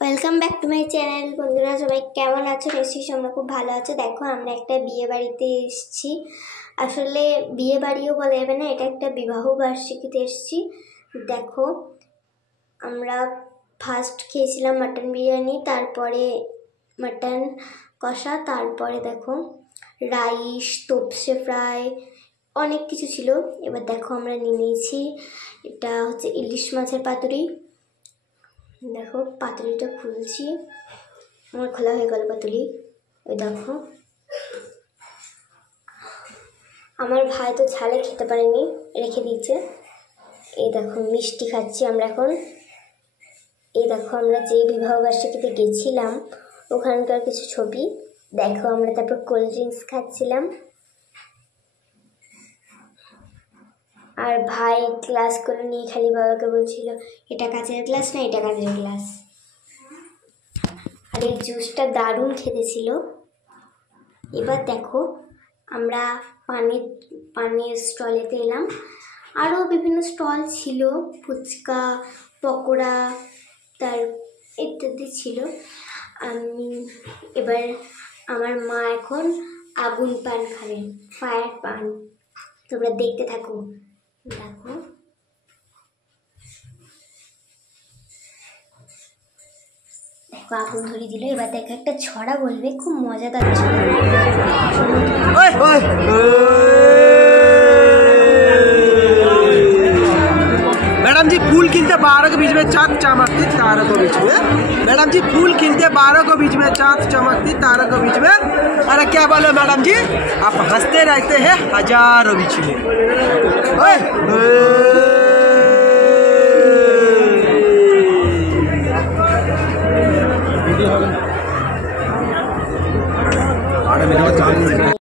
Welcome back to my channel. বন্ধুরা সবাই কেমন আছো? নিশ্চয়ই তোমরা খুব ভালো আছো। দেখো আমরা একটা বিয়ে বাড়িতে এসেছি। আসলে বিয়ে বাড়িও বলা যাবে না, এটা একটা বিবাহ বার্ষিকীতে এসেছি। দেখো আমরা ফার্স্ট খেয়েছিলাম মাটন বিরিয়ানি, তারপরে মাটন কষা, তারপরে দেখো রাইস, তোপসে ফ্রাই, অনেক কিছু ছিল। এবার দেখো আমরা নিয়ে নিয়েছি, এটা হচ্ছে ইলিশ মাছের পাতুরি। দেখো পাতুরিটা খুলছি, আমার খোলা হয়ে গেল পাতুরি। ওই দেখো আমার ভাই তো ঝালে খেতে পারেনি, রেখে দিয়েছে। এই দেখো মিষ্টি খাচ্ছি আমরা এখন। এই দেখো আমরা যে বিবাহ বার্ষিকীতে গেছিলাম ওখানকার কিছু ছবি। দেখো আমরা তারপর কোল্ড ড্রিঙ্কস খাচ্ছিলাম, আর ভাই গ্লাস করে নিয়ে খালি বাবাকে বলছিল এটা কাঁচের গ্লাস না, এটা কাঁচের গ্লাস। আর এই জুসটা দারুণ খেতে ছিল। এবার দেখো আমরা পানির স্টলেতে এলাম। আরও বিভিন্ন স্টল ছিল, ফুচকা, পকোড়া, তার ইত্যাদি ছিল। এবার আমার মা এখন আগুন পান খাবেন, ফায়ার পান। তোমরা দেখতে থাকো। দেখো দেখো আগুন ধরিয়ে দিল। এবার দেখো একটা ছড়া বলবে, খুব মজাদার ছড়া। मैडम जी फूल खिलते 12 के बीच में चाँद चमकती तारों के बीच में। मैडम जी फूल खिलते 12 के बीच में चाँद चमकती तारों के बीच में। अरे क्या बोले मैडम जी, आप हंसते रहते हैं हजारों बीच में। ओए